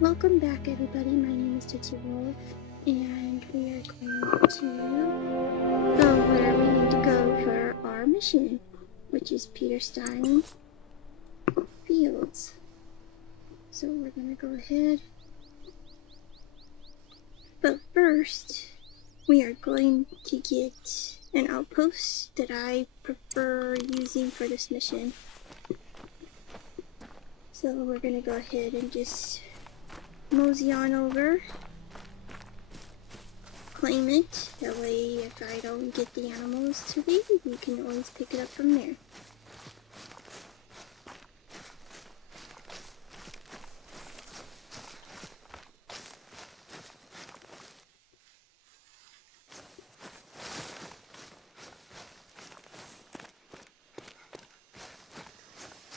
Welcome back, everybody. My name is Tootsie Wolf, and we are going to go where we need to go for our mission, which is Peter Stein Fields. So we're going to go ahead. But first, we are going to get an outpost that I prefer using for this mission. So we're going to go ahead and just mosey on over. Claim it, that way if I don't get the animals to leave, we can always pick it up from there.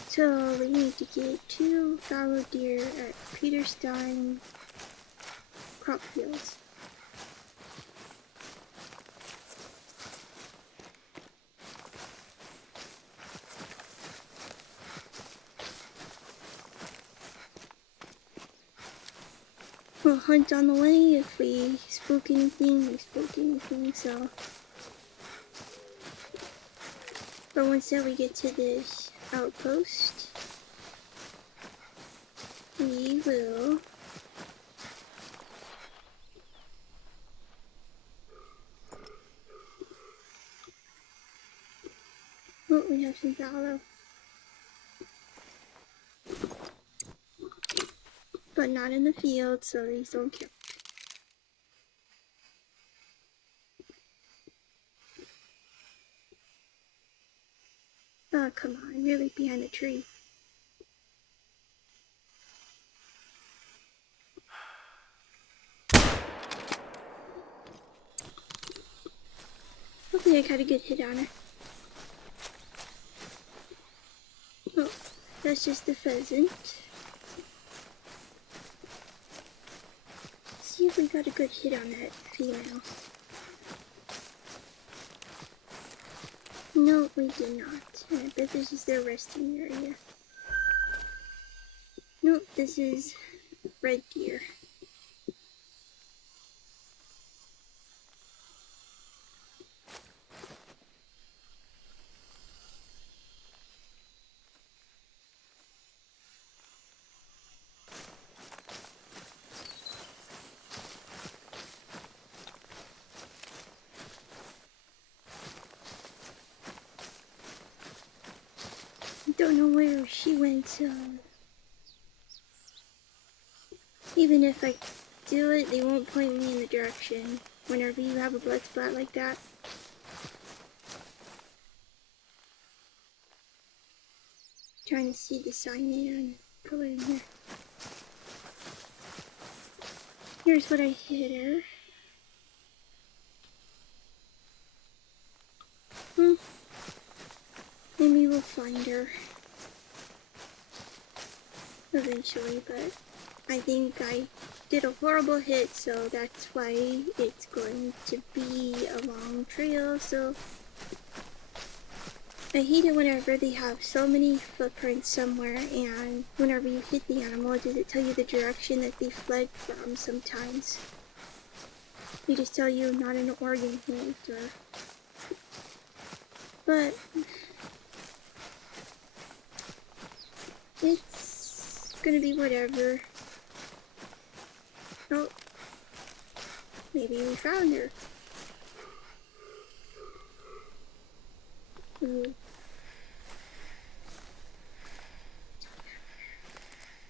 So we need to get 2 fallow deer at Peter Stein crop fields. We'll hunt on the way. If we spook anything, we spook anything, so. But once that we get to this outpost, we will oh, we have some fallow. But not in the field, so these don't count. Oh, come on, really behind the tree. Hopefully I got a good hit on her. Oh, that's just the pheasant. See if we got a good hit on that female. No, we did not. I bet this is their resting area. Nope, this is red deer. Don't know where she went, so even if I do it, they won't point me in the direction whenever you have a blood spot like that. Trying to see the sign and put it in here. Here's what I hit her. Maybe we'll find her eventually, but I think I did a horrible hit, so that's why it's going to be a long trail. So I hate it whenever they have so many footprints somewhere, and whenever you hit the animal, does it tell you the direction that they fled from sometimes? They just tell you not an organ hit, or... But it's gonna be whatever. Oh, maybe we found her. Ooh.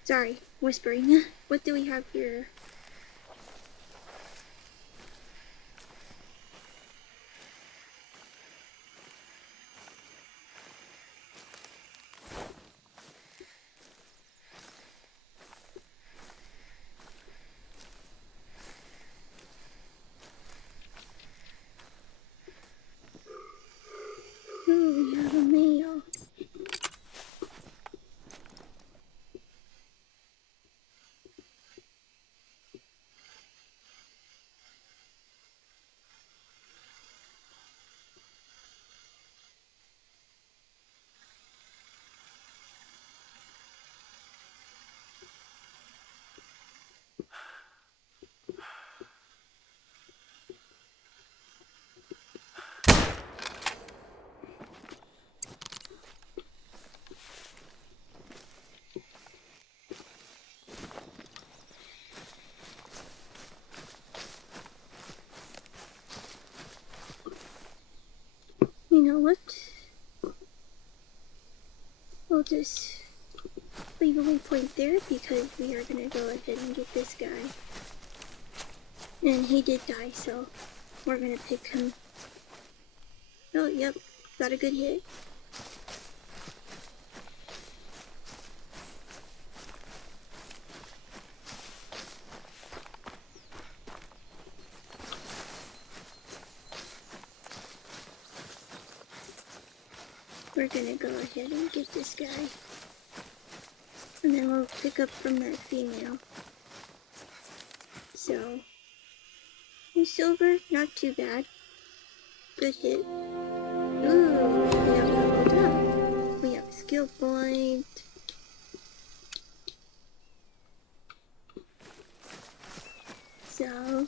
Sorry, whispering. What do we have here? Ooh, we have a male. You know what? We'll just leave a waypoint there because we are gonna go ahead and get this guy. And he did die, so we're gonna pick him. Oh, yep, got a good hit. We're gonna go ahead and get this guy. And then we'll pick up from that female. So, silver, not too bad. Good hit. Ooh, we have leveled up. We have a skill point. So,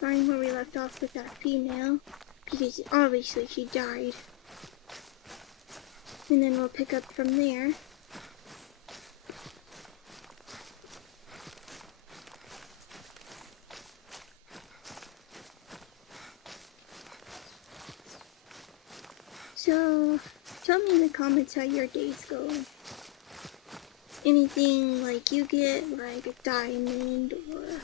find where we left off with that female, because obviously she died. And then we'll pick up from there. So, tell me in the comments how your day's going. Anything like you get, like a diamond, or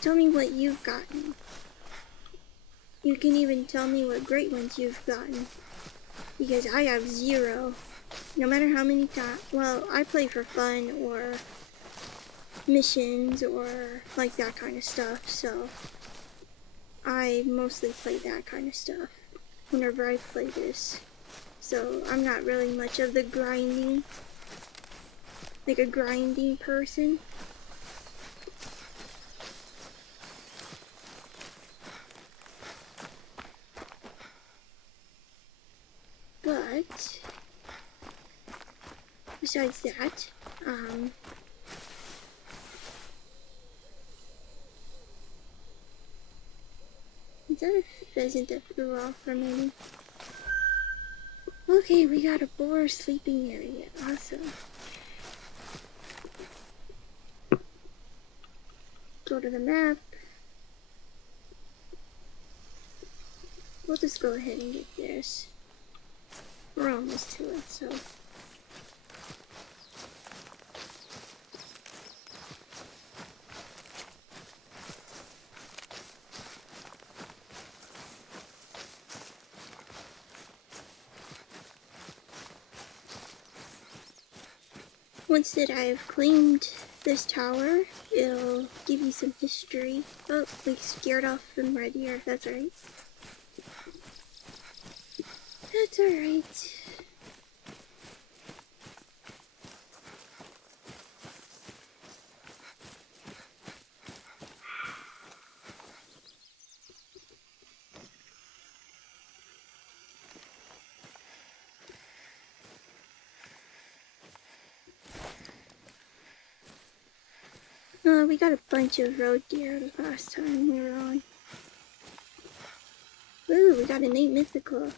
tell me what you've gotten. You can even tell me what great ones you've gotten, because I have 0. No matter how many times, well, I play for fun or missions or like that kind of stuff, so I mostly play that kind of stuff whenever I play this. So I'm not really much of the grinding, like a grinding person. But besides that, is that a pheasant that flew off or maybe? Okay, we got a boar sleeping area. Awesome. Go to the map. We'll just go ahead and get this. We're almost to it, so. Once that I've claimed this tower, it'll give you some history. Oh, we scared off some red deer. That's alright. That's alright. We got a bunch of road deer the last time we were on. Ooh, we got an 8 mythical.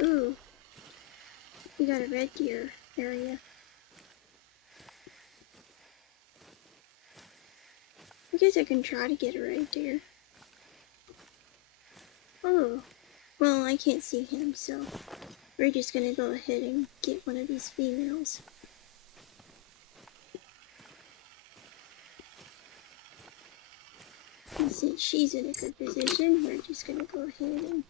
Ooh, we got a red deer area. I guess I can try to get a red deer. Oh, well, I can't see him, so we're just gonna go ahead and get one of these females. And since she's in a good position, we're just gonna go ahead and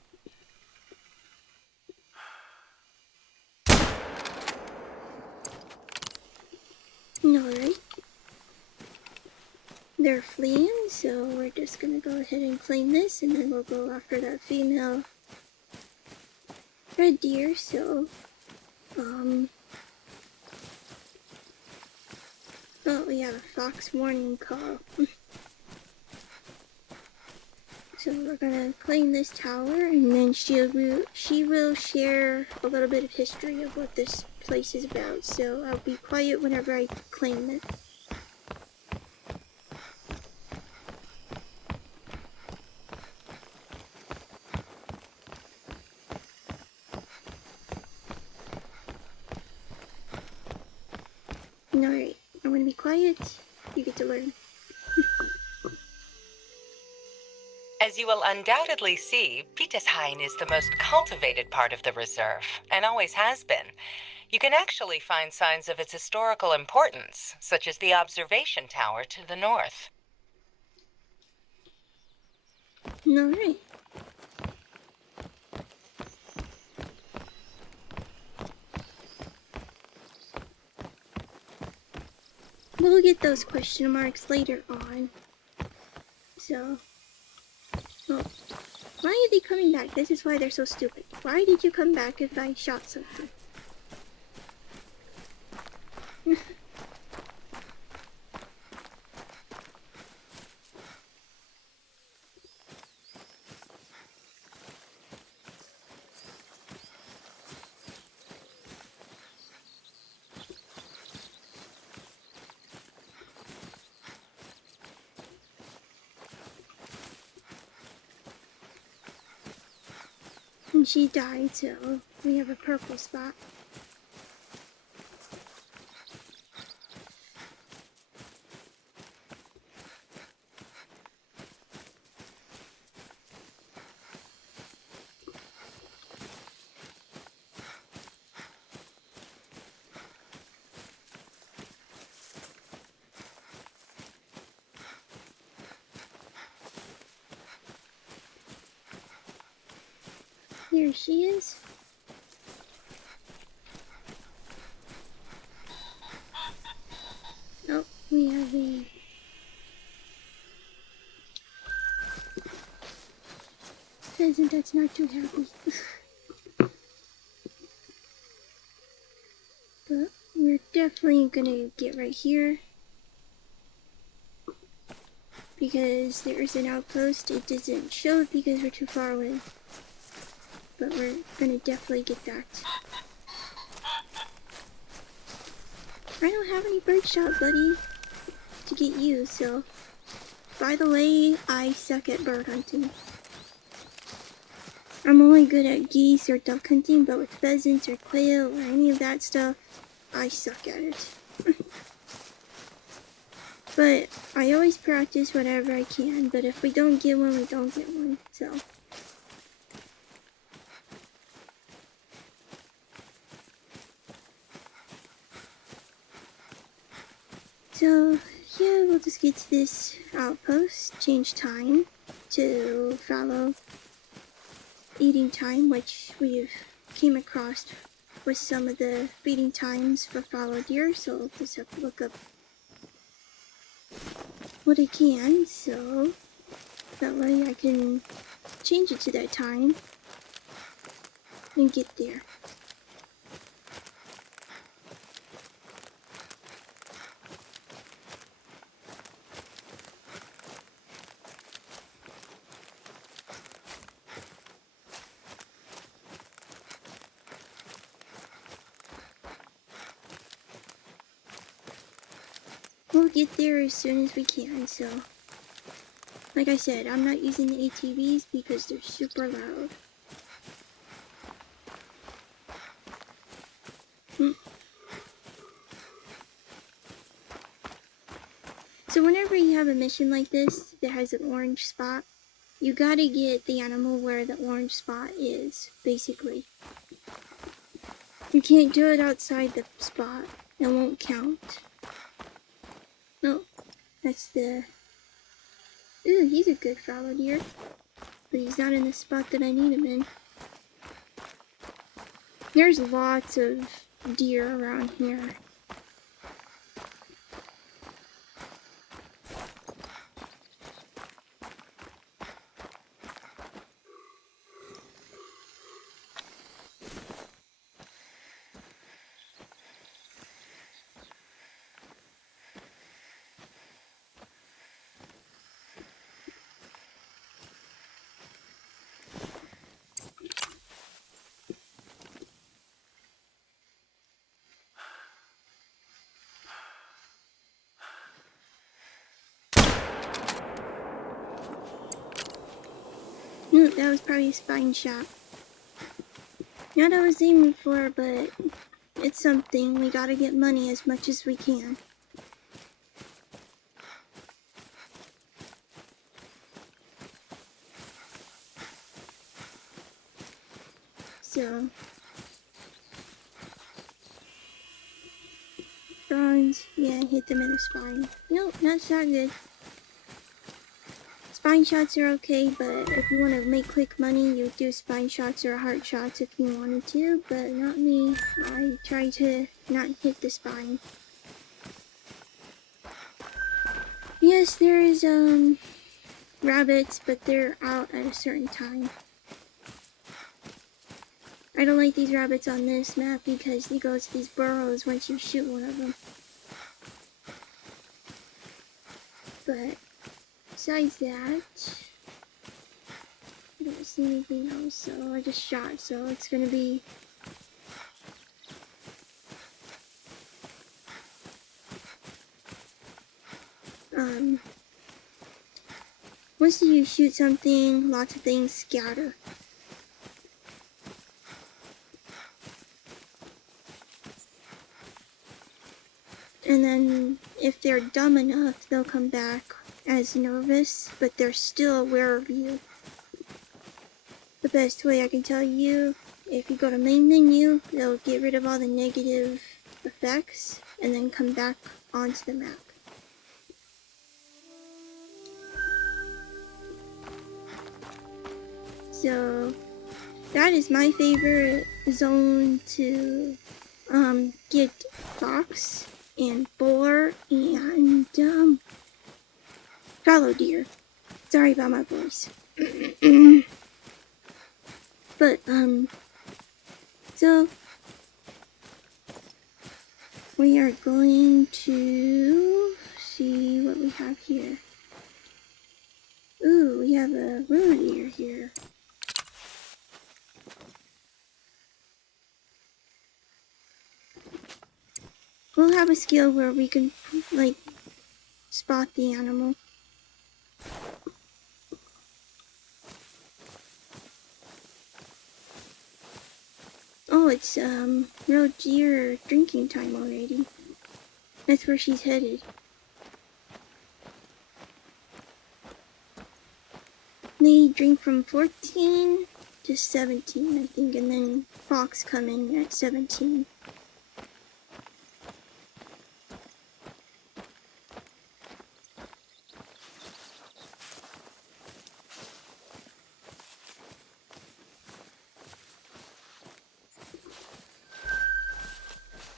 alright. They're fleeing, so we're just gonna go ahead and claim this, and then we'll go after that female red deer. So, oh, we have a fox warning call. So we're gonna claim this tower, and then she will share a little bit of history of what this place is about. So I'll be quiet whenever I claim it. Alright, I'm gonna be quiet. You get to learn. As you will undoubtedly see, Petershain is the most cultivated part of the reserve, and always has been. You can actually find signs of its historical importance, such as the observation tower to the north. Alright. We'll get those question marks later on. So, well, why are they coming back? This is why they're so stupid. Why did you come back if I shot something? And she died, so we have a purple spot. Here she is. Oh, we have a pheasant that's not too happy. But we're definitely gonna get right here, because there's an outpost. It doesn't show it because we're too far away, but we're gonna definitely get that. I don't have any bird shot, buddy, to get you, so. By the way, I suck at bird hunting. I'm only good at geese or duck hunting, but with pheasants or quail or any of that stuff, I suck at it. But I always practice whatever I can, but if we don't get one, we don't get one, so. So, yeah, we'll just get to this outpost, change time to Fallow eating time, which we've came across with some of the feeding times for fallow deer, so I'll just have to look up what I can, so that way I can change it to that time and get there. We'll get there as soon as we can, so like I said, I'm not using the ATVs because they're super loud. So whenever you have a mission like this that has an orange spot, you gotta get the animal where the orange spot is, basically. You can't do it outside the spot, it won't count. Oh, that's the... Ooh, he's a good fallow deer, but he's not in the spot that I need him in. There's lots of deer around here. Ooh, that was probably a spine shot. Not what I was aiming for, but it's something. We gotta get money as much as we can. So, bronze, yeah, hit them in the spine. Nope, that's not good. Spine shots are okay, but if you want to make quick money, you would do spine shots or heart shots if you wanted to, but not me. I try to not hit the spine. Yes, there is, rabbits, but they're out at a certain time. I don't like these rabbits on this map because they go to these burrows once you shoot one of them. But besides that, I don't see anything else, so I just shot, so it's gonna be once you shoot something, lots of things scatter. And then if they're dumb enough, they'll come back as nervous, but they're still aware of you. The best way I can tell you, if you go to main menu, they'll get rid of all the negative effects and then come back onto the map. So that is my favorite zone to get fox and boar and fallow deer. Sorry about my voice. But so we are going to see what we have here. Ooh, we have a roe deer here. We'll have a skill where we can, like, spot the animal. Oh, it's, roe deer drinking time already. That's where she's headed. They drink from 14 to 17, I think, and then fox come in at 17.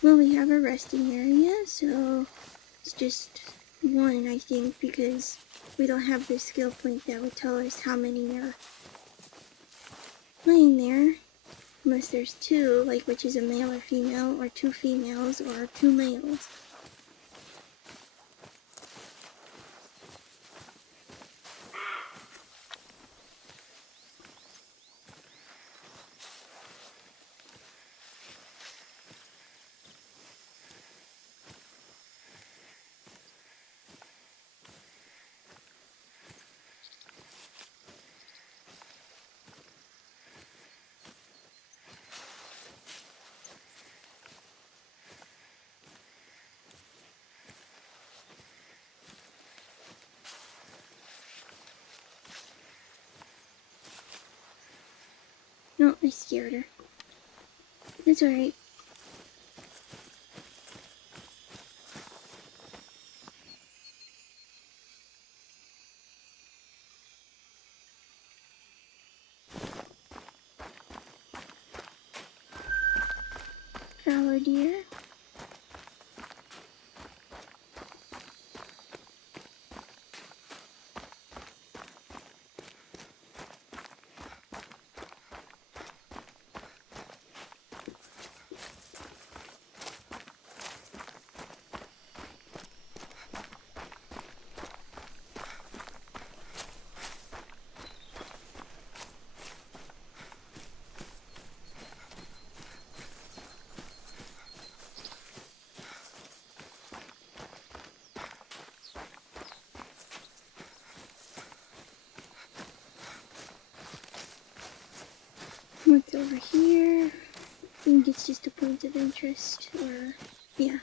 Well, we have a resting area, so it's just one, I think, because we don't have the skill point that would tell us how many are laying there. Unless there's two, like which is a male or female, or two females, or two males. No, I scared her. It's alright. Fallow deer. What's over here? think it's just a point of interest, or yeah.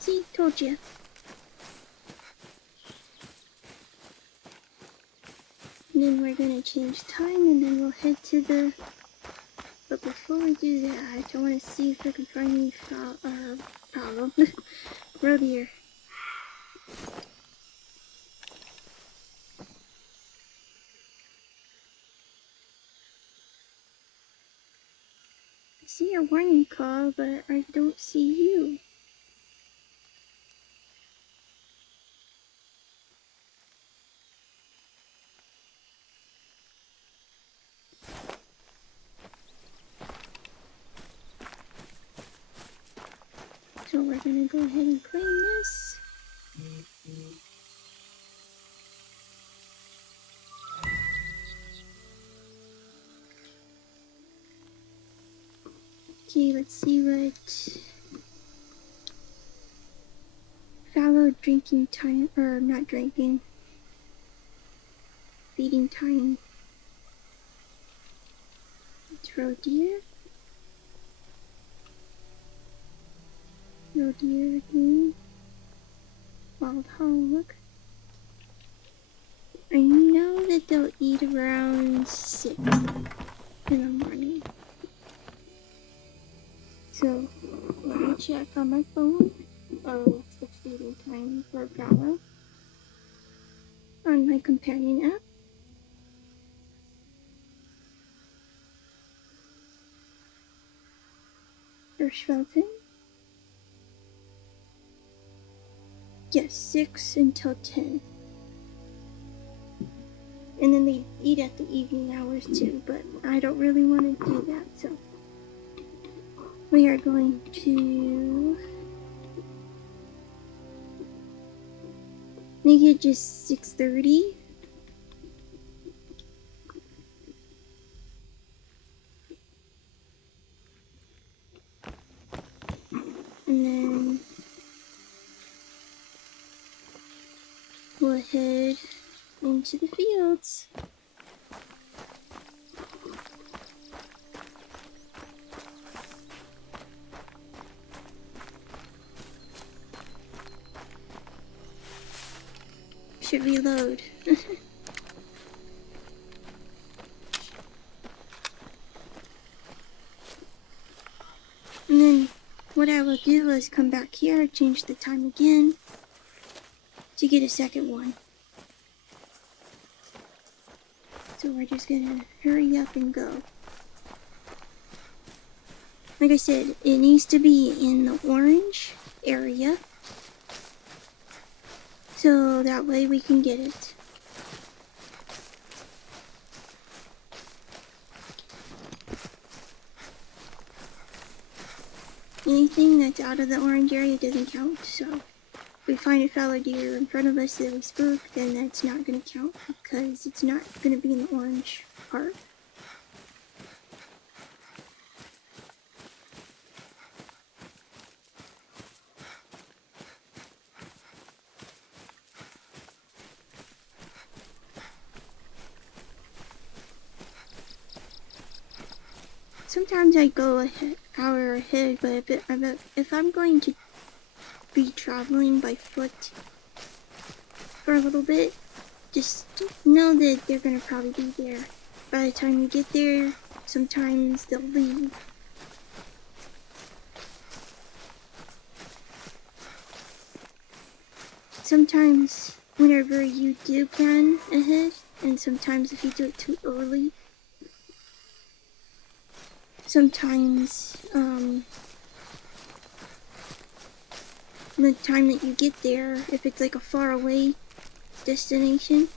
See, told you. And then we're gonna change time, and then we'll head to the. But before we do that, I want to see if I can find any Fallow road here. I see a warning call, but I don't see you. So we're gonna go ahead and claim this. Okay, let's see what Fallow drinking time, or not drinking, feeding time. It's roe deer. Roe deer again. Wild hog. I know that they'll eat around 6 in the morning. So, let me check on my phone. Oh, it's the feeding time for Fallow on my companion app. Hirschfelden. Yes, 6 until 10. And then they eat at the evening hours too, but I don't really want to do that, so we are going to make it just 6:30. And then we'll head into the fields. Should reload. And then what I will do is come back here, change the time again to get a second one. So we're just gonna hurry up and go. Like I said, it needs to be in the orange area, so that way we can get it. Anything that's out of the orange area doesn't count, so if we find a fallow deer in front of us that we spook, then that's not going to count because it's not going to be in the orange part. Sometimes I go an hour ahead, but if I'm going to be traveling by foot for a little bit, just know that they're going to probably be there. By the time you get there, sometimes they'll leave. Sometimes, whenever you do plan ahead, and sometimes if you do it too early, sometimes the time that you get there, if it's like a far away destination,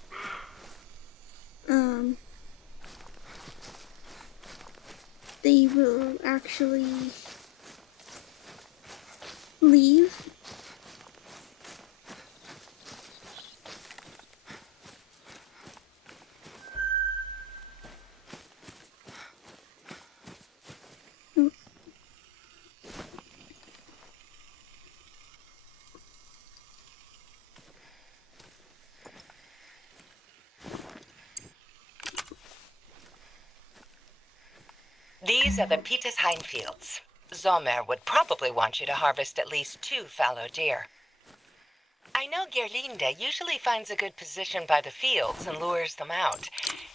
they will actually leave. Oh. These are the Petersheim fields. Zomer would probably want you to harvest at least 2 fallow deer. I know Gerlinde usually finds a good position by the fields and lures them out.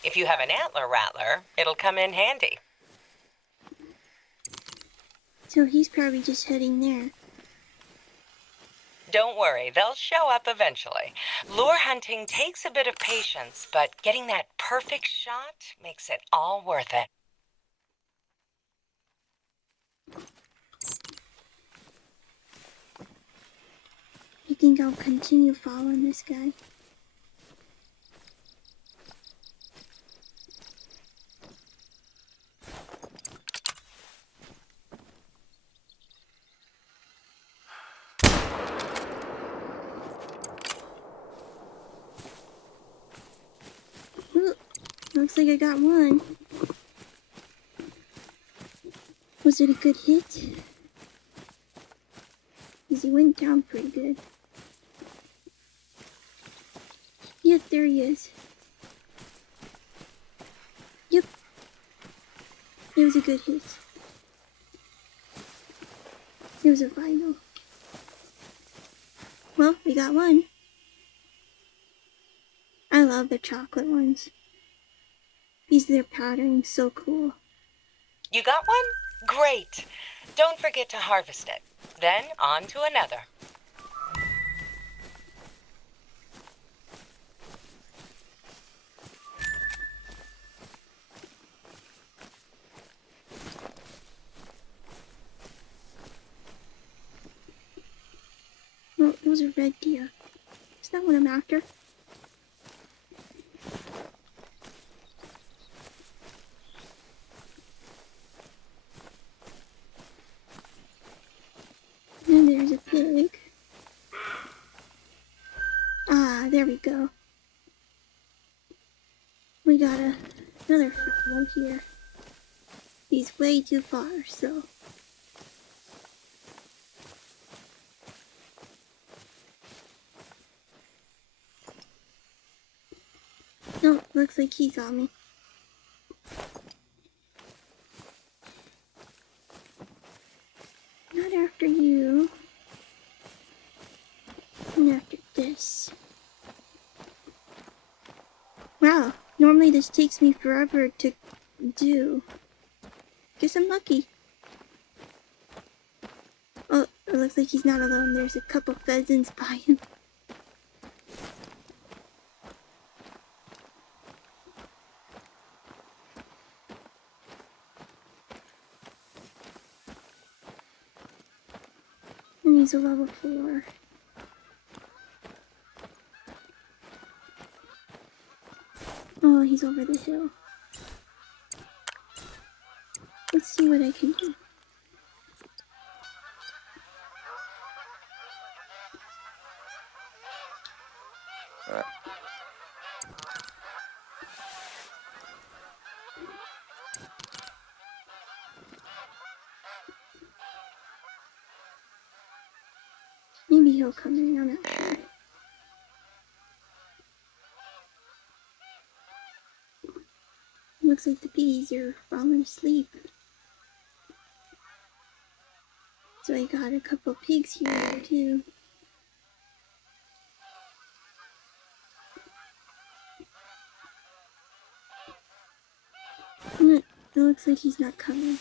If you have an antler rattler, it'll come in handy. So he's probably just heading there. Don't worry, they'll show up eventually. Lure hunting takes a bit of patience, but getting that perfect shot makes it all worth it. I think I'll continue following this guy. Ooh, looks like I got one. Was it a good hit? Because he went down pretty good. Yep, there he is. Yep. It was a good hit. It was a final. Well, we got one. I love the chocolate ones. Their pattern's so cool. You got one? Great. Don't forget to harvest it. Then on to another. Well, those are red deer. Is that what I'm after? And there's a pig. Ah, there we go. We got another fallow here. He's way too far, so... Oh, looks like he saw me. Not after you. And after this. Wow, normally this takes me forever to do. Guess I'm lucky. Oh, it looks like he's not alone. There's a couple pheasants by him. And he's a level 4. Oh, he's over the hill. Let's see what I can do. Maybe he'll come in, I'm not sure. Looks like the piggies are falling asleep. So I got a couple pigs here too. It looks like he's not coming.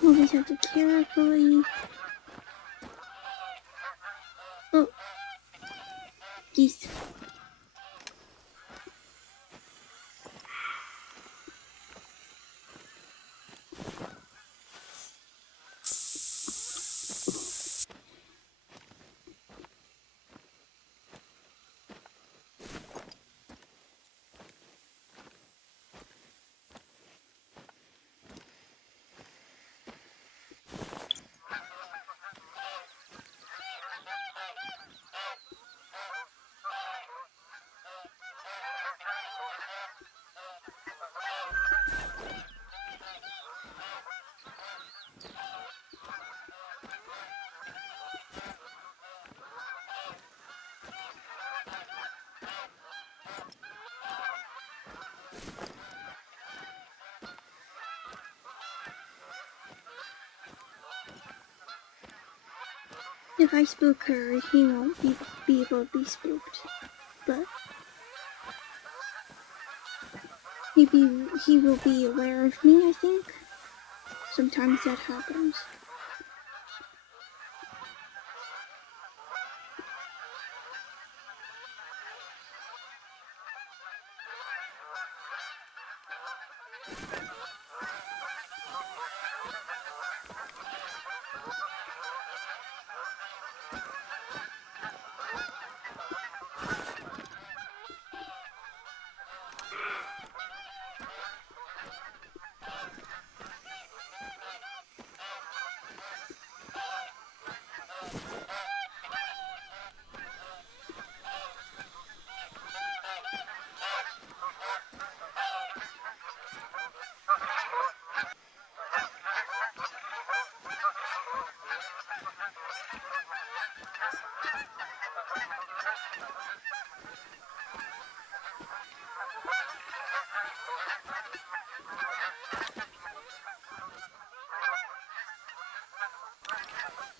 Oh, there's just have to carefully... Oh. Geese. If I spook her, he won't be able to be spooked. But he will be aware of me, I think. Sometimes that happens.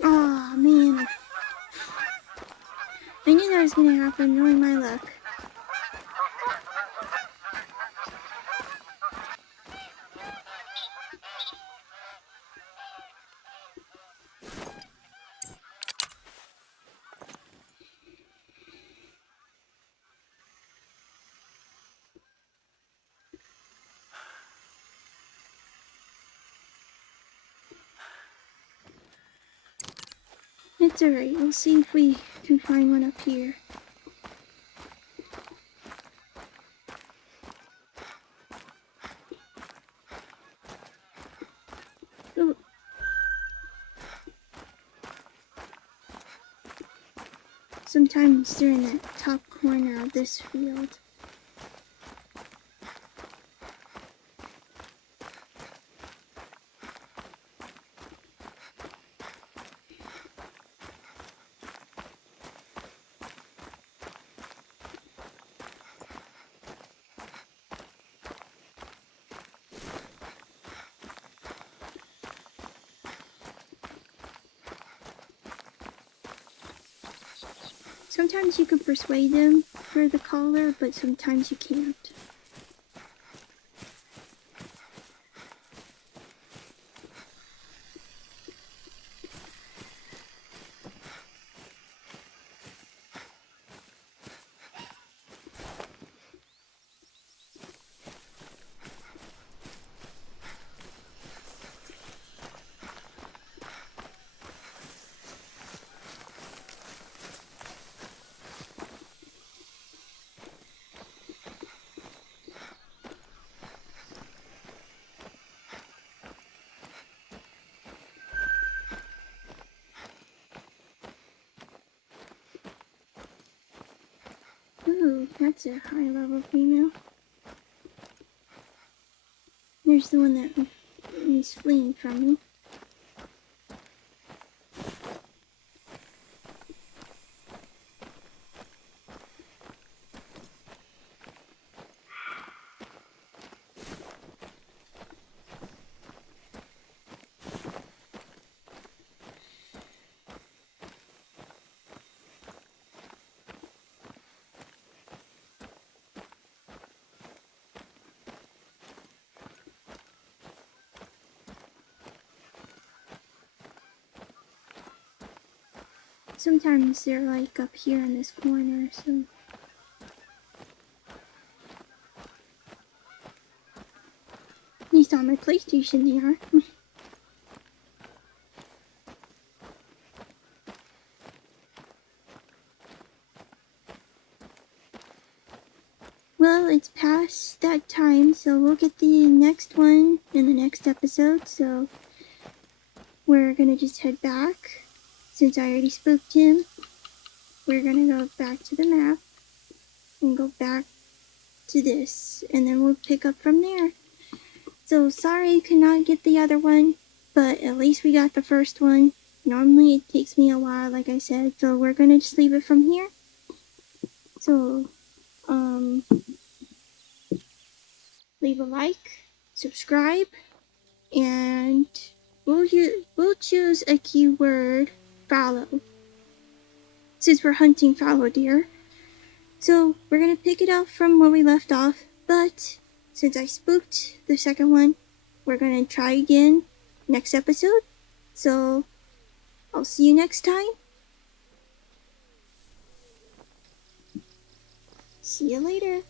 Aw, man. I knew that was gonna happen, knowing my luck. It's alright, we'll see if we can find one up here. Oh. Sometimes they're in that top corner of this field. Sometimes you can persuade them for the collar, but sometimes you can't. Ooh, that's a high level female. There's the one that is fleeing from me. Sometimes they're like up here in this corner, so. At least on my PlayStation they are. Well, it's past that time, so we'll get the next one in the next episode, so we're gonna just head back. Since I already spooked him, we're gonna go back to the map and go back to this, and then we'll pick up from there. So sorry I could not get the other one, but at least we got the first one. Normally it takes me a while, like I said, so we're gonna just leave it from here. So, leave a like, subscribe, and we'll choose a keyword, fallow, since we're hunting fallow deer. So we're gonna pick it up from where we left off, but since I spooked the second one, we're gonna try again next episode. So I'll see you next time. See you later.